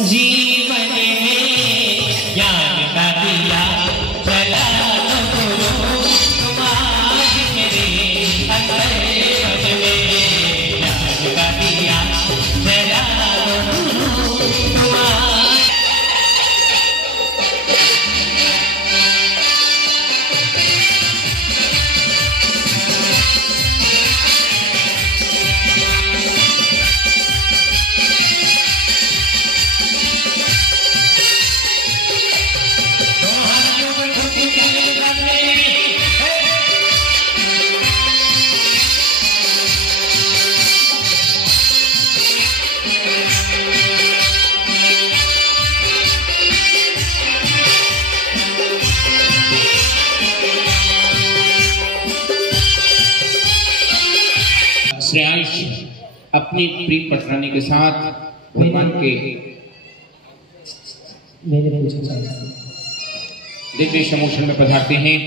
जीवन में ज्ञान का दिया जला दो गुरु तुम आज मेरे अंतर्मन में। ज्ञान का दिया जला दो गुरु तुम आज। श्रेयांश अपनी प्रीत पटरानी के साथ भगवान के दिव्य समोषण में पधारते हैं।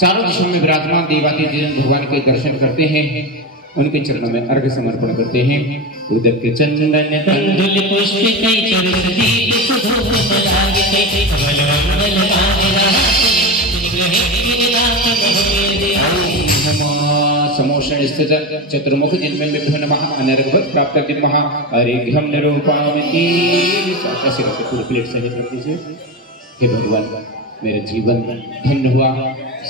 चारों दिशाओं में विराजमान देवादिदेव भगवान के दर्शन करते हैं, उनके चरणों में अर्घ्य समर्पण करते हैं। उदक के चंदन कंदुल पुष्प कई चरण दीप सुधोक सलागते कमल मंगल समोषण स्थित चतुर्मुख जिनमें विभु नमः अनर्घवत प्राप्त जिन्मः अर्घ्यम निरूपामिति। पूरी प्लेट सहित रख दीजिए। हे भगवान, मेरा जीवन धन्य हुआ,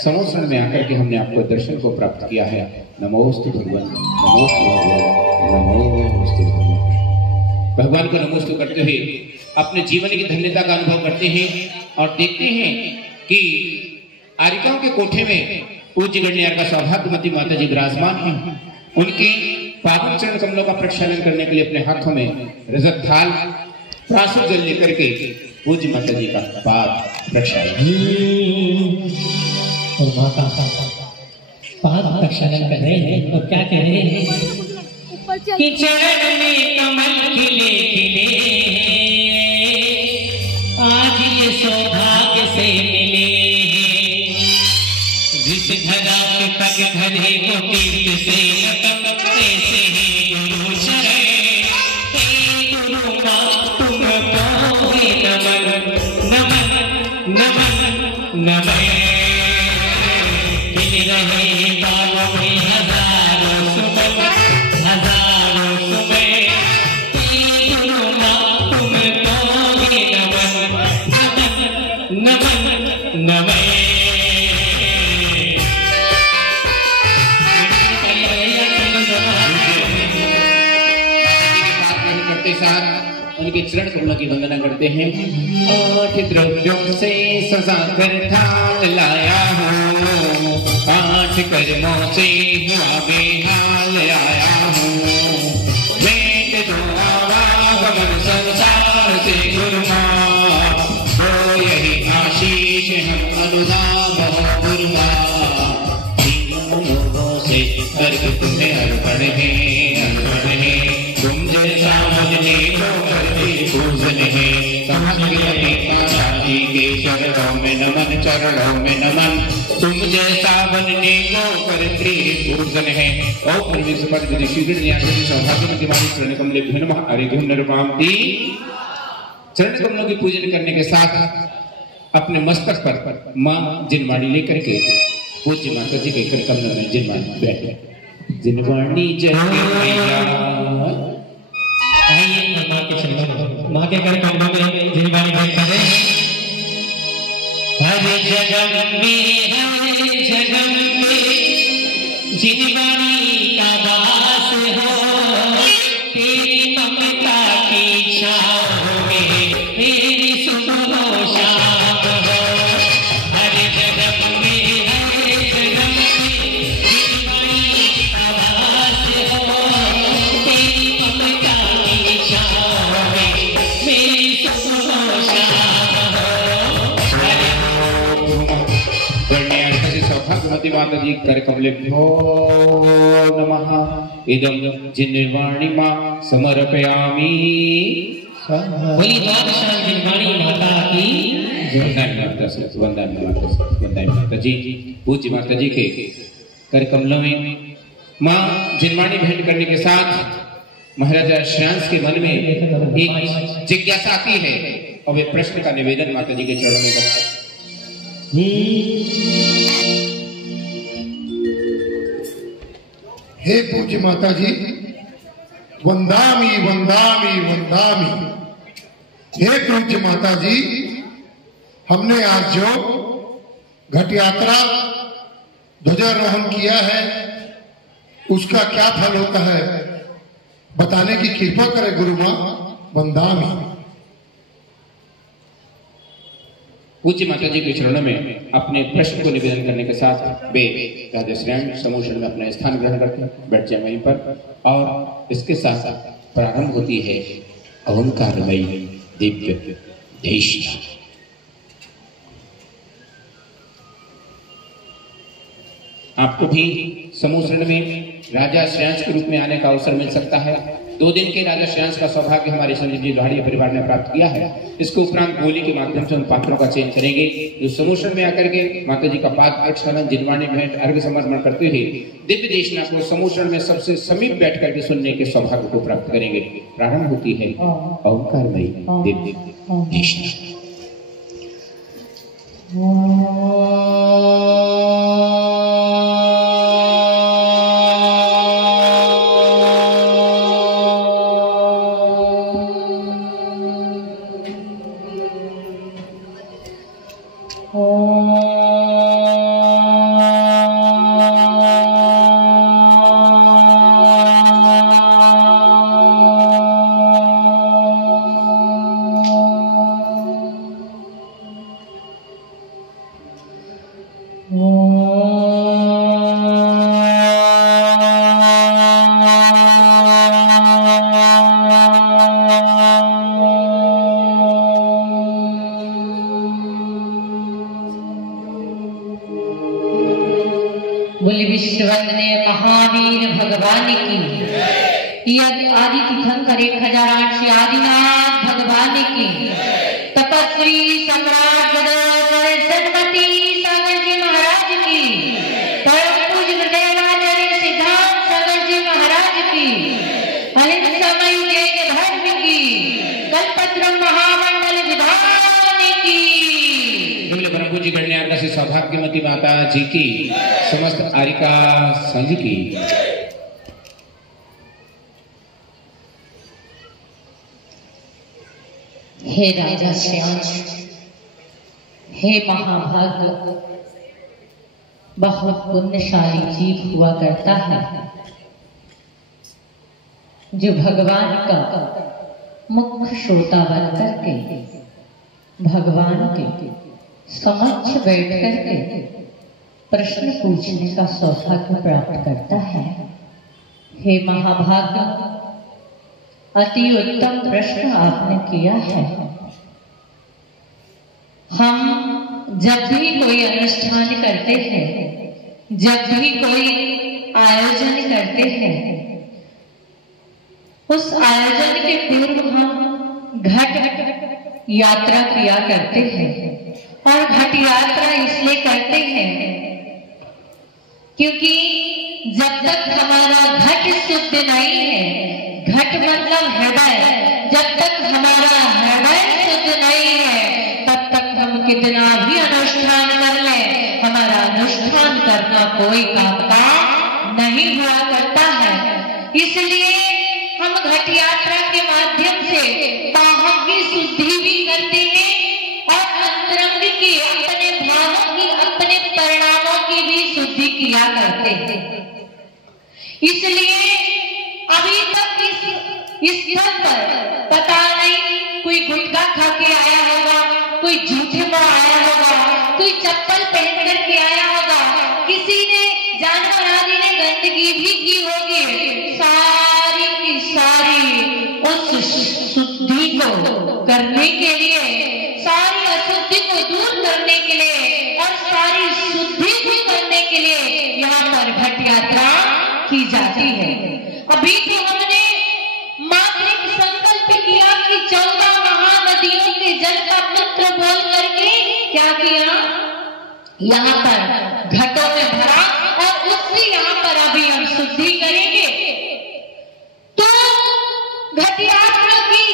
समोषण में आकर के हमने आपको दर्शन को प्राप्त किया है। नमोस्तु भगवान, नमोस्तु भगवान, नमोस्तु भगवान। भगवान को नमोस्तु करते हुए अपने जीवन की धन्यता का अनुभव करते हैं और देखते हैं कि आरिकाओं के कोठे में पूज्य गणियार का सौभाग्यवती माता जी विराजमान हैं। उनके पावन चरण कमलों का प्रक्षालन करने के लिए अपने हाथों में रजत थाल प्रासुर जल लेकर के पूज्य माता जी का पाद प्रक्षालन कर रहे हैं। और क्या कह रहे हैं कि चरण में कमल खिले खिले आज ये सौभाग्य से मिले। जिस धरा के तक धरे को तीर्थ से नतमते से गुरु चरण हे गुरु मां तुमको ही नमन नमन नमन नमन। खिल रहे बालों में हजारों सुबह हजारों सुबह हे गुरु मां तुमको ही नमन नमन नमन नमन। साथ उनके चरण कमलों की वंदना करते हैं। 8 द्रव्यों से सजा कर थाल लाया हूँ, 8 कर्मों से हुआ बेहाल आया हूँ। वेद जो आवागमन संसार से गुरु माँ, हो यही आशीष हम अनुदान हो गुरु माँ। तीनों लोगों से अर्घ तुम्हें अर्पण है अर्पण है। तुम जैसा मुझे को करते पूजन है। माता जी के चरणों में नमन चरणों में नमन। तुम जैसा बनने को करते पूजन है। ओ परमेश्वर विधि शीघ्र न्यासी सौभाग्यवती माता चरण कमले नमः अर्घ्यम निरूपामिति। चरण कमलों की पूजन करने के साथ अपने मस्तक पर मां जिनवाणी लेकर के पूज्य माता जी के कर कमलों में जिनवाणी बैठे। जिनवाणी जय मैया। आइए माँ के चरणों माँ के कर कमलों में जिनवाणी भेंट करें। हरे जगम्बे जिनवाणी का वास हो, तेरी ममता की छाँव में मेरी सुबह शाम हो। हरे जगम्बे जिनवाणी का वास हो, तेरी ममता की छाँव में मेरी सुबह शाम हो। सौभाग्यवती माता जी कर कमले नमः इदं जिनवाणी मां समर्पयामि। बोली बादशाह जिनवाणी माता की वंदन माता जी। पूज्य माता जी के कर कमलों में मां जिनवाणी भेंट करने के साथ महाराजा श्रेयांश के मन में एक जिज्ञासा आती है और वे प्रश्न का निवेदन माता जी के चरणों में करते हैं। हे पूज्य माता जी, वंदामी वंदामी वंदामी। हे पूज्य माता जी, हमने आज जो घट यात्रा ध्वजारोहण किया है उसका क्या फल होता है बताने की कृपा करे गुरु मां। वंदामी। पूज्य माता जी के चरणों में अपने प्रश्न को निवेदन करने के साथ वे राजा श्रेयांश समूषण में अपना स्थान ग्रहण करते हैं, बैठ जाए वहीं पर। और इसके साथ प्रारंभ होती है ओंकारमयी दिव्य देशना। आपको भी समूषण में राजा श्रेयांश के रूप में आने का अवसर मिल सकता है। 2 दिन के राजा श्रेयांश का सौभाग्य हमारे संजीव जी लोहाड़ी परिवार ने प्राप्त किया है। इसके उपरांत बोली के माध्यम से उन पात्रों का चयन करेंगे जो समूषण में आकर के माता जी का पाद प्रक्षालन, जिनवाणी भेंट, अर्घ्य समर्पण करते हुए दिव्य देशना को समूषण में सबसे समीप बैठ करके सुनने के सौभाग्य को प्राप्त करेंगे। प्रारंभ होती है ओंकारमयी दिव्य देशना। बोले विश्ववंदनीय महावीर भगवान की, यदि आदि तीर्थंकर 1008 आदिनाथ भगवान की, तपस्वी सम्राट गदाधर सरस्वती सागर जी महाराज की, परम पूज्य गुरुदेवाचार्य सिद्धांत सागर जी महाराज की, अहिंसामय जैन धर्म की, कल्पतरु महामंडल विधान की, परम पूज्य गण्यार्का से सौभाग्यवती माता जी की, समस्त आरिका संघ की। हे राजा श्रेयांश, हे महाभाग, बहुत पुण्यशाली जीव हुआ करता है जो भगवान का मुख्य श्रोता बन करके भगवान के समक्ष बैठ करके प्रश्न पूछने का सौभाग्य प्राप्त करता है। हे महाभाग, अति उत्तम प्रश्न आपने किया है। हम जब भी कोई अनुष्ठान करते हैं, जब भी कोई आयोजन करते हैं, उस आयोजन के पूर्व हम घट यात्रा किया करते हैं। और घट यात्रा इसलिए करते हैं क्योंकि जब तक हमारा घट शुद्ध नहीं है, घट मतलब हृदय, जब तक हमारा हृदय शुद्ध नहीं है तब तक हम कितना भी अनुष्ठान कर लें, हमारा अनुष्ठान करना कोई काम का नहीं हुआ करता है। इसलिए हम घट यात्रा के माध्यम से बाहों की शुद्धि भी करते हैं और अंतरंग की, अपने भावों की, अपने परिणामों की भी शुद्धि किया करते हैं। इसलिए अभी तक इस स्थल पर पता नहीं कोई गुटखा खा के आया होगा, कोई जूठे में आया होगा, कोई चप्पल पहन करके आया होगा, किसी ने जानवर आदि ने गंदगी भी की होगी। सारी की सारी उस शुद्धि को करने के लिए, सारी अशुद्धि को दूर करने के लिए और सारी शुद्धि को करने के लिए यहाँ पर घट यात्रा की जाती है। अभी तो हमने मात्र एक संकल्प किया कि 14 महानदियों के जल का मंत्र बोल करके क्या किया, यहाँ पर घटों में भरा और उससे यहाँ पर अभी हम शुद्धि करेंगे। तो घट यात्रा की,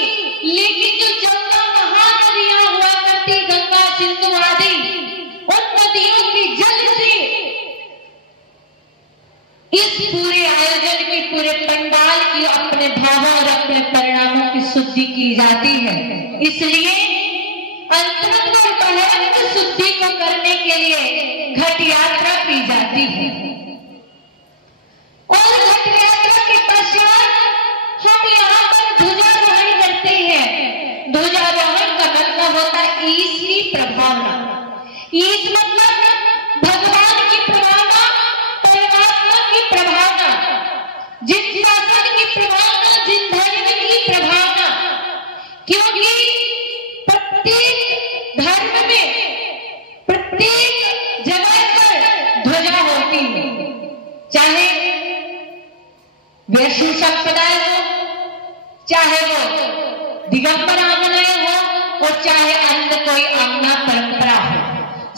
लेकिन जो जमुना महानदियां हुआ करती, गंगा सिंधु आदि, उन नदियों के जल से इस पूरे आयोजन की, पूरे पंडाल की अपने भावों और अपने परिणामों की शुद्धि की जाती है। इसलिए अंतरंग और बहिरंग शुद्धि को करने के लिए घट यात्रा की जाती है। और घट यात्रा के पश्चात हम यहाँ पर ध्वजारोहण करते हैं। ध्वजारोहण का मतलब होता है ईश्वरी प्रभावना। ईश मतलब भगवान की प्रभावना, परमात्मा की प्रभावना, जिन शासन की प्रभावना, जिन धर्म की प्रभावना। क्योंकि प्रत्येक धर्म में, प्रत्येक जगह पर ध्वजा होती है, चाहे वैष्णव संप्रदाय हो, चाहे वो दिगंबर आमनाय हो, और चाहे अन्य कोई आमना परंपरा हो।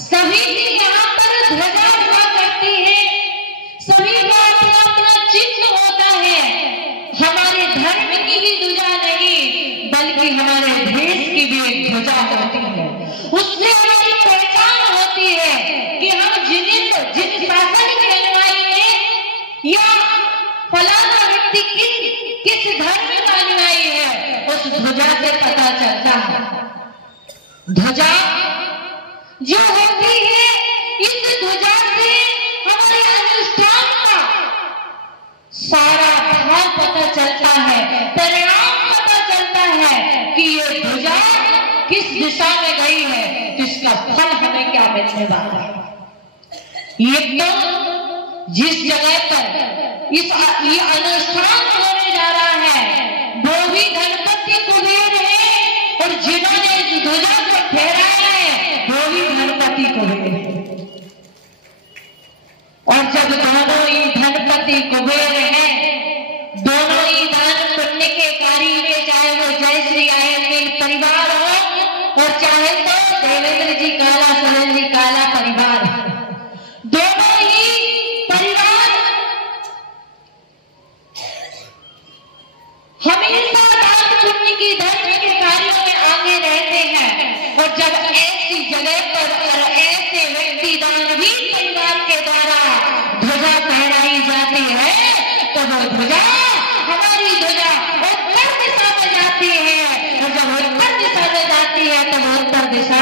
सभी की यहाँ पर ध्वजा हुआ करती है, सभी का अपना अपना चिन्ह होता है। हमारे धर्म की भी ध्वजा नहीं, बल्कि हमारे देश की भी एक ध्वजा होती है। उससे हमारी पहचान होती है कि हम जिन शासन के अनुयायी हैं या फलाना व्यक्ति किस धर्म का अनुयायी है, उस ध्वजा से पता चलता है। ध्वजा जो होती है, इस ध्वजा से हमारे अनुष्ठान का सारा भाव पता चलता है, परिणाम पता चलता है कि ये ध्वजा किस दिशा में गई है, तो इसका फल हमें क्या मिलने वाला है। ये तो जिस जगह पर ये अनुष्ठान होने जा रहा है, वो भी गणपति कुबेर है, और जिन्होंने इस ध्वजा को फहराया है, वो भी गणपति कुबेर है। और जब दोनों ही गणपति कुबेर हैं, दोनों ही दान पुण्य के कार्य में, चाहे वो जय श्री आयल परिवार हो, और चाहे तो देवेंद्र जी काला, सरल जी काला परिवार, दोनों ही परिवार हमेशा दान पुण्य की, धर्म के कार्यों में आगे रहते हैं। और जब ऐसी जगह पर और ऐसे व्यक्ति दानवीर परिवार के द्वारा ध्वजा फहराई जाती है, तो वो ध्वजा, हमारी ध्वजा उत्तर दिशा में जाती है। और जब उत्तर दिशा में जाती है, तो वो उत्तर दिशा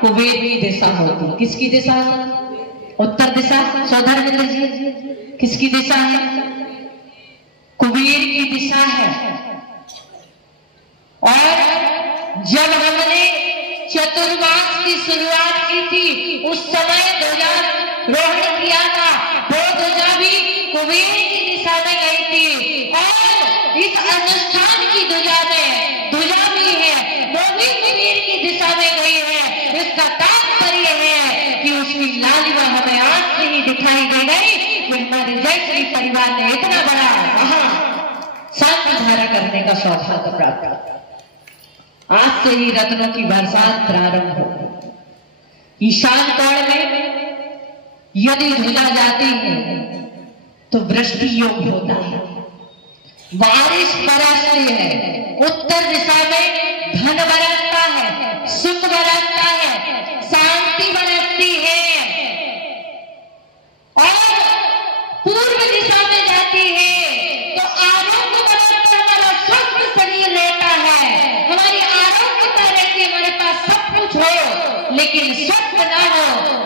कुबेर की दिशा होती है। किसकी दिशा? उत्तर दिशा। सौधर मित्र जी, किसकी दिशा है? कुबेर की दिशा है। और जब हमने चतुर्मास की शुरुआत की थी, उस समय ध्वजारोहण किया था, वो ध्वजा भी कुबेर की दिशा में गई थी। और इस अनुष्ठान की ध्वजा भी है, वो भी कुबेर की दिशा में गई है। इसका तात्पर्य है कि उसकी लालिमा हमें आज से ही दिखाई दे गई कि हमारे जयश्री परिवार ने इतना बड़ा शांति धारा करने का सौभाग्य प्राप्त किया। आज से ही रत्नों की बरसात प्रारंभ हो। ईशान कोण में यदि ध्वजा जाती है तो वृष्टि योग होता है, बारिश बरसती है, उत्तर दिशा में धन बरसता है, सुख बरसता है, शांति बरसती है। और पूर्व दिशा में जाती है तो आरोग्य बरसता, हमारा स्वस्थ शरीर रहता है, हमारी आरोग्यता रहती है, हमारे पास सब कुछ हो, लेकिन स्वस्थ ना हो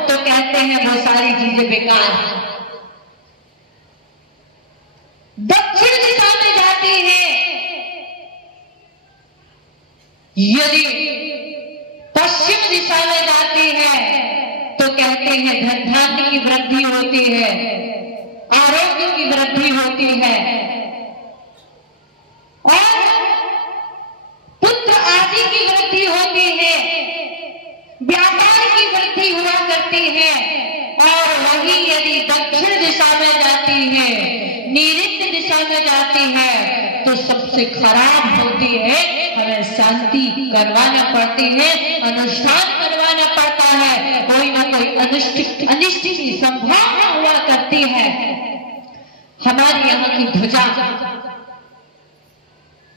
तो कहते हैं वो सारी चीजें बेकार है। दक्षिण दिशा में जाती है, यदि पश्चिम दिशा में जाती है तो कहते हैं धन धान्य की वृद्धि होती है, आरोग्य की वृद्धि होती है, और पुत्र आदि की वृद्धि होती है, व्यापार की वृद्धि हुआ करती है। और वही यदि दक्षिण दिशा में जाती है, नैऋत्य दिशा में जाती है, तो सबसे खराब होती है, हमें शांति करवाना पड़ती है, अनुष्ठान करवाना पड़ता है, कोई ना कोई अनिष्ट की संभावना हुआ करती है। हमारी यहाँ की ध्वजा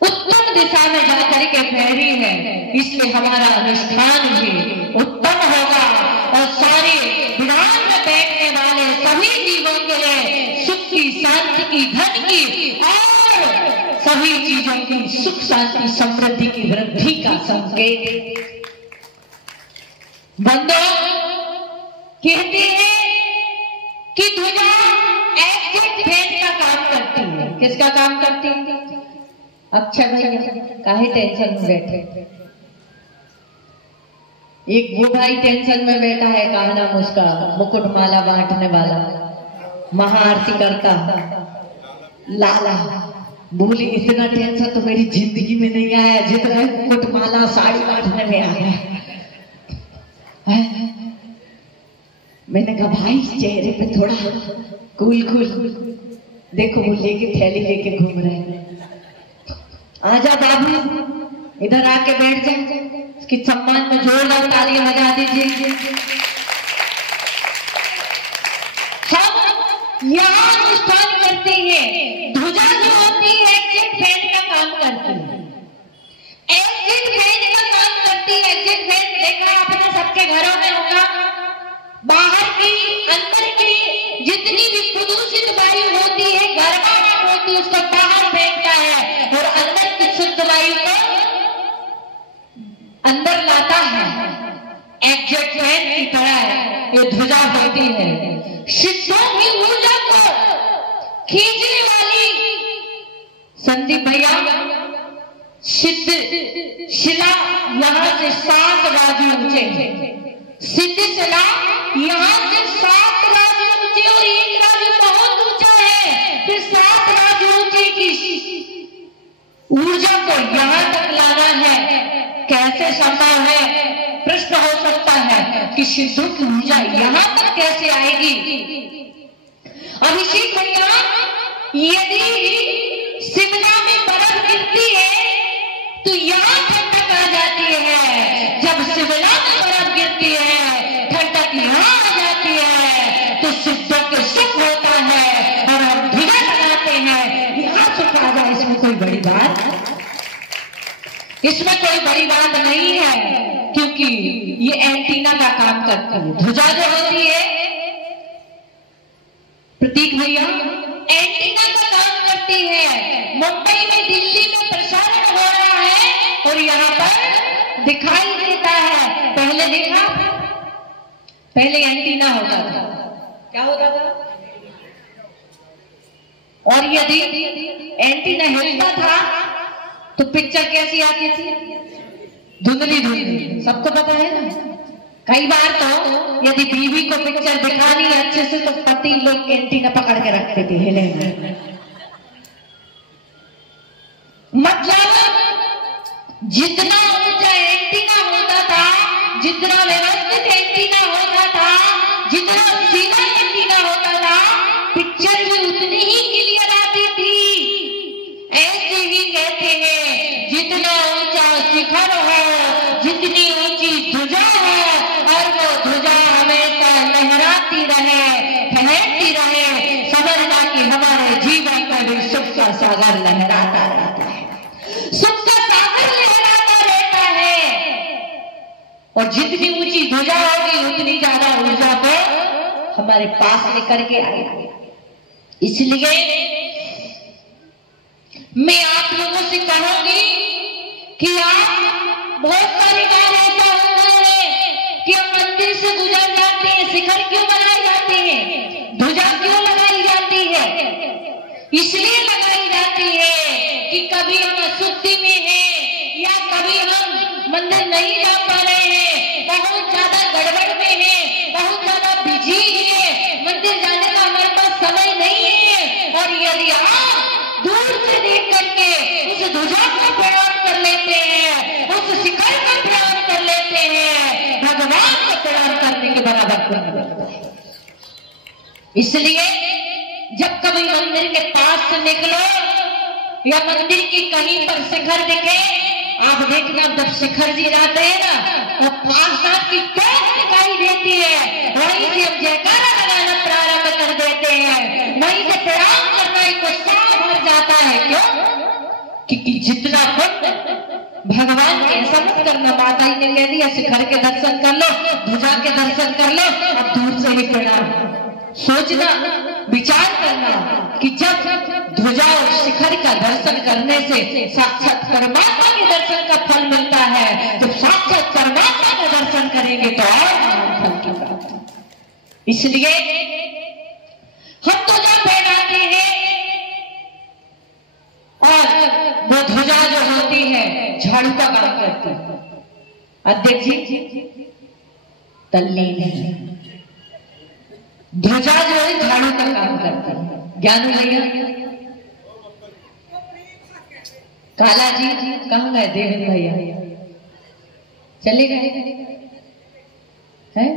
उत्तम दिशा में जाकर के फेरी है, इसलिए हमारा अनुष्ठान भी उत्तम होगा और सारे विधान में बैठने वाले सभी जीवों के लिए सुख की, शांति की, धन की और सभी चीजों की सुख, शांति, समृद्धि की वृद्धि का संकेत। बंदो कहती है कि ध्वजा एग्जिट फेज का काम करती है। किसका काम करती है? अच्छा भैया काहे टेंशन में बैठे? एक वो भाई टेंशन में बैठा है, कहा नाम उसका, मुकुटमाला बांटने वाला, महाआरती करता लाला। बोली इतना टेंशन तो मेरी जिंदगी में नहीं आया जितना मुकुटमाला साड़ी बांटने में आया है। मैंने कहा भाई चेहरे पे थोड़ा कूल देखो, वो लेके थैली लेके घूम रहे हैं। आजा बाबू इधर आके बैठ जाए, इसकी सम्मान में जोरदार तालियां बजा दीजिए। हम यहाँ अनुष्ठान करते हैं, ध्वजा जो होती है एग्जिट फैन का काम करती है, एग्जिट फैन का काम करती है। एग्जिट फैन देखा आपने सबके घरों में होगा, बाहर की अंदर की जितनी भी प्रदूषित वायु होती है, गर्माहट होती है, उसको बाहर फेंकता है और अंदर की शुद्ध वायु को अंदर लाता है। एग्जिट फैन की तरह ये ध्वजा होती है, सिद्धों की ऊर्जा को खींचने वाली। संदीप भैया सिद्ध शिला यहाँ से 7 राजू ऊंचे, सिद्ध शिला यहाँ से 7 राजू ऊंचे और एक राजू बहुत ऊंचा है, फिर 7 राजू ऊंचे की ऊर्जा को यहाँ तक लाना है। कैसे संभव है? प्रश्न हो सकता है कि सिद्धों की ऊर्जा यहाँ तक कैसे आएगी? अभिषेक भैया यदि शिमला में बर्फ गिरती है तो यहाँ ठंडक आ जाती है, जब शिमला में बर्फ गिरती है ठंडक यहाँ आ जाती है, तो सिद्धों के सुख होता है और हम ध्वजा लगाते हैं, यहाँ सुख आ जाए। इसमें कोई बड़ी बात, इसमें कोई बड़ी बात नहीं है, क्योंकि ये एंटीना का काम करती है। ध्वजा जो होती है प्रतीक भैया एंटीना का काम करती है। मुंबई में, दिल्ली में प्रसारण हो रहा है और यहाँ पर दिखाई देता है। पहले देखा, पहले एंटीना होता था, क्या होता था? और यदि एंटीना हिलता था तो पिक्चर कैसी आती थी? धुंधली धुंधली, सबको पता है ना। कई बार तो यदि बीवी को पिक्चर दिखानी अच्छे से तो पति लोग एंटीना पकड़ के रखते थे हिले में। मतलब जितना ऊंचा एंटीना होता था, जितना व्यवस्थित एंटीना होता था, जितना सीधा एंटीना होता था, पिक्चर भी उतनी ही क्लियर आती थी। ऐसे ही कहते हैं जितना ऊंचा शिखर हो, जितनी ऊंची ध्वजा हो, और वो ध्वजा हमेशा लहराती रहे, फहरती रहे, समझना कि हमारे जीवन में भी सुख का सागर लहराता रहता है, सुख का सागर लहराता रहता है। और जितनी ऊंची ध्वजा होगी उतनी ज्यादा ऊर्जा को हमारे पास लेकर के आएगी। इसलिए मैं आप लोगों से कहूंगी कि आप बहुत सारी बार ऐसा होता है कि हम मंदिर से गुजर जाते हैं, शिखर क्यों बनाई जाती है, ध्वजा क्यों लगाई जाती है? इसलिए लगाई जाती है कि कभी हम अशुद्धि में हैं या कभी हम मंदिर नहीं जा पा रहे हैं, बहुत ज्यादा गड़बड़ में हैं, बहुत ज्यादा बिजी है, मंदिर जाने का हमारे पास समय नहीं है। और यदि आप दूर से देख करके उस ध्वजा को प्रणाम कर लेते हैं, उस शिखर को प्रणाम कर लेते हैं, भगवान को प्रणाम करने के बराबर पुण्य मिलता है। इसलिए जब कभी मंदिर के पास से निकलो या मंदिर की कहीं पर शिखर दिखे, आप देखना जब शिखर जी जाते हैं ना तो 5-7 की टोक दिखाई देती है, वहीं से हम जयकारा लगाना प्रारंभ कर देते हैं, वहीं से प्रणाम करना एक उत्साह भर जाता है। क्यों? कि जितना पुण्य भगवान के ऐसा मत करना। माता जी ने कह दिया शिखर के दर्शन कर लो, ध्वजा के दर्शन कर लो, अब दूर से ही प्रणाम। सोचना, विचार करना कि जब ध्वजा और शिखर का दर्शन करने से साक्षात परमात्मा के दर्शन का फल मिलता है, जब साक्षात परमात्मा का दर्शन करेंगे तो और फल की प्राप्ति। इसलिए हम ध्वजा पहनाते हैं और वो ध्वजा जो होती है झाड़ू का काम करती है। अध्यक्ष जी तल्लीन है, ध्वजा जो है झाड़ू का काम करती है। ज्ञान भैया, काला जी कहाँ गए? देवन भैया चले गए हैं?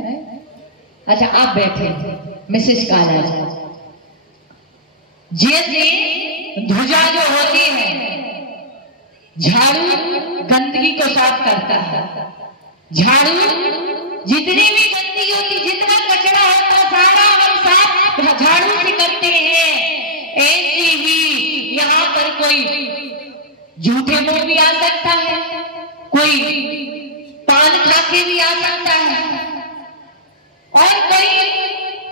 अच्छा आप बैठे, मिसेस काला जी। जैसे ध्वजा जो होती है झाड़ू गंदगी को साफ करता है, झाड़ू जितनी भी गंदगी होती, जितना कचरा होता सारा हम साफ झाड़ू से करते हैं। ऐसे ही यहाँ पर कोई झूठे मुंह भी आ सकता है, कोई पान खा के भी आ सकता है, और कोई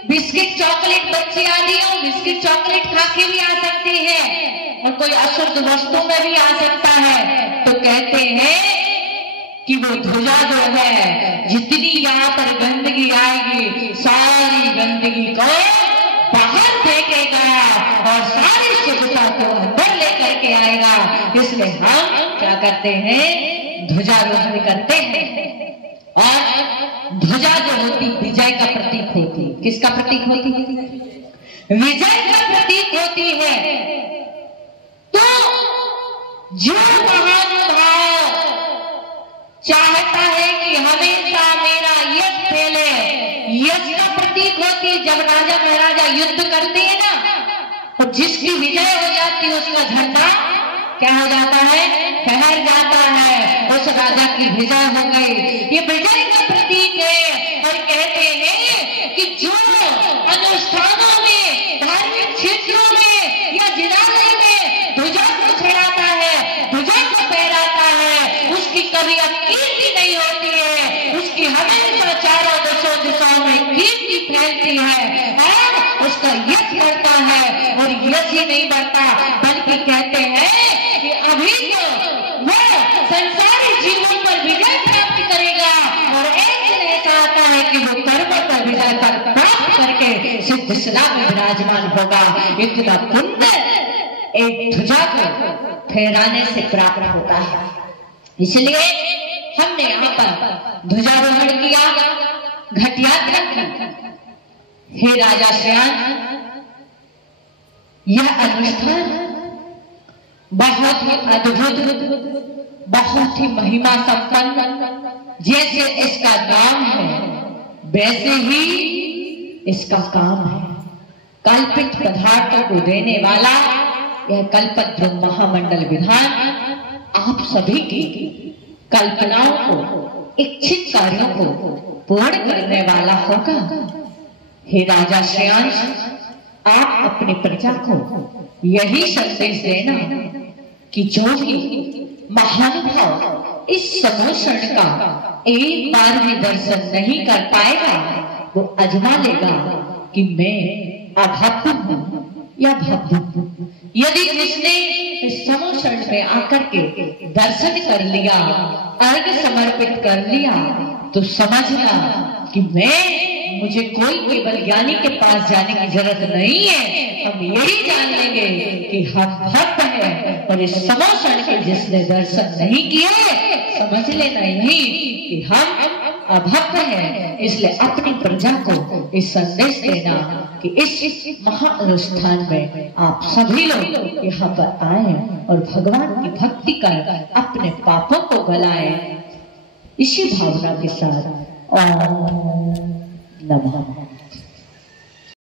बिस्किट चॉकलेट बच्चे आदि हो बिस्किट चॉकलेट खा के भी आ सकते हैं, और कोई अशुद्ध वस्तु में भी आ सकता है। तो कहते हैं कि वो ध्वजा जो है जितनी यहाँ पर गंदगी आएगी सारी गंदगी को बाहर फेंकेगा और सारी शुद्धता को अंदर लेकर के आएगा। इसलिए हम क्या करते हैं? ध्वजारोहण करते हैं। और ध्वजा जो होती विजय का प्रतीक होती। किसका प्रतीक होती है? विजय का प्रतीक होती है। तो जो महानुभाव चाहता है कि हमेशा मेरा यश फैले, यश का प्रतीक होती है। जब राजा महाराजा युद्ध करते हैं ना, तो जिसकी विजय हो जाती है उसका झंडा क्या हो जाता है? फहर जाता है, उस राजा की विजय हो गई। ये विजय का प्रतीक है। और कहते हैं कि जो अनुष्ठानों में, धार्मिक क्षेत्रों में या जिलालय में ध्वजा को चढ़ाता है, ध्वजा को फहराता है, उसकी कभी कीर्ति नहीं होती है, उसकी हमेशा चारों दिशाओं में कीर्ति फैलती है और उसका यश बढ़ता है। और यश ही नहीं बढ़ता बल्कि कहते हैं कि अभी तो वो संसारी जीवन पर विजय प्राप्त करेगा और एक दिन ऐसा आता है कि वो कर्मों पर विजय प्राप्त करके सिद्ध सदा में विराजमान होगा। इतना पुण्य एक ध्वजा को फहराने से प्राप्त होता है। इसलिए हमने यहाँ पर ध्वजारोहण किया, घट यात्रा की। हे राजा श्रेयांश, यह अनुष्ठान बहुत ही अद्भुत, बहुत ही महिमा संपन्न, जैसे इसका नाम है वैसे ही इसका काम है। कल्पित पदार्थों को देने वाला यह कल्पद्रुम महामंडल विधान आप सभी की कल्पनाओं को, इच्छित कार्यों को पूर्ण करने वाला होगा। हे राजा श्रेयांश, आप अपनी प्रजा को यही संदेश देना कि जो भी महानुभाव इस समोषण का एक बार भी दर्शन नहीं कर पाएगा, वो अजमा लेगा कि मैं अभक्त हूँ या भक्त हूँ। यदि जिसने इस समोषण में आकर के दर्शन कर लिया, अर्घ समर्पित कर लिया, तो समझना कि मुझे कोई केवल ज्ञानी के पास जाने की जरूरत नहीं है। हम यही जान लेंगे कि हम भक्त हैं। और इस समोषण के जिसने दर्शन नहीं किए, समझ लेना यही कि हम अभक्त हैं। इसलिए अपनी प्रजा को इस संदेश देना कि इस महाअनुष्ठान में आप सभी लोग यहाँ पर आए और भगवान की भक्ति कर अपने पापों को गलाएं। इसी भावना के साथ ओम नमः।